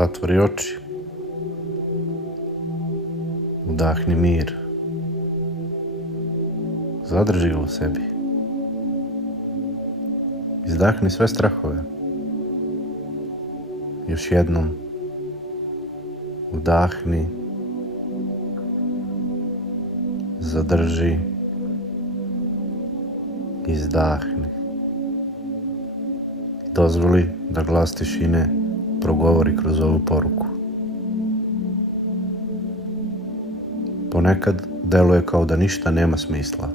Zatvori oči. Udahni mir. Zadrži ga u sebi. Izdahni sve strahove. Još jednom. Udahni. Zadrži. Izdahni. Dozvoli da glas tišine progovori kroz ovu poruku. Ponekad deluje kao da ništa nema smisla.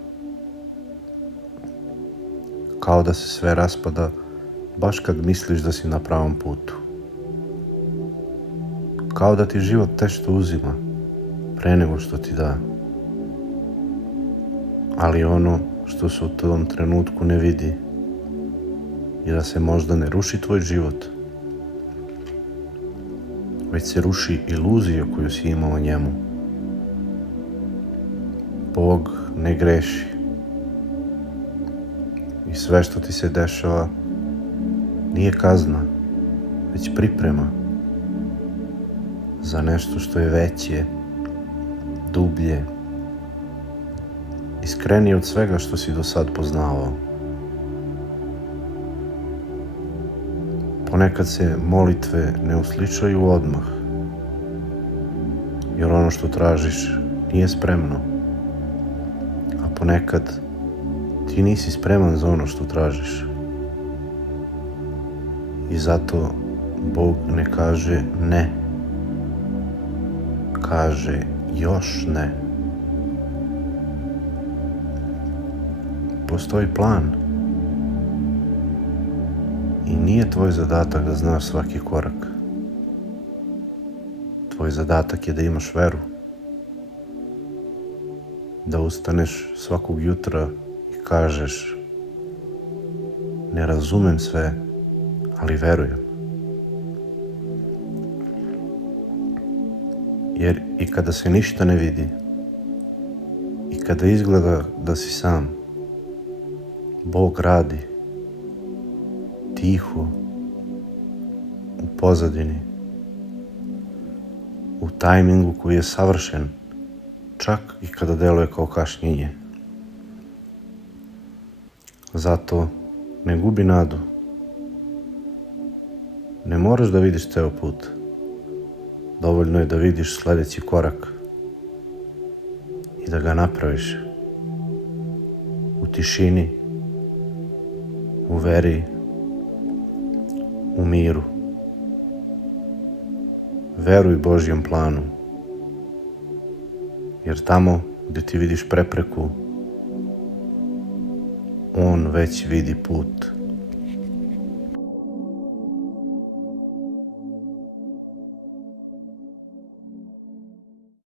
Kao da se sve raspada baš kad misliš da si na pravom putu. Kao da ti život tešto uzima pre nego što ti da. Ali ono što se u tom trenutku ne vidi je da se možda ne ruši tvoj život, već se ruši iluzija koju si imao o njemu. Bog ne greši. I sve što ti se dešava nije kazna, već priprema za nešto što je veće, dublje, iskrenije od svega što si do sad poznavao. Ponekad se molitve ne uslišaju odmah, jer ono što tražiš nije spremno. A ponekad ti nisi spreman za ono što tražiš. I zato Bog ne kaže ne. Kaže još ne. Postoji plan. I nije tvoj zadatak da znaš svaki korak. Tvoj zadatak je da imaš veru. Da ustaneš svakog jutra i kažeš: ne razumem sve, ali verujem. Jer i kada se ništa ne vidi, i kada izgleda da si sam, Bog radi tiho, u pozadini, u tajmingu koji je savršen, čak i kada deluje kao kašnjenje. Zato ne gubi nadu. Ne moraš da vidiš ceo put. Dovoljno je da vidiš sledeći korak i da ga napraviš u tišini, u veri, u miru. Veruj Božjem planu, jer tamo gde ti vidiš prepreku, On već vidi put.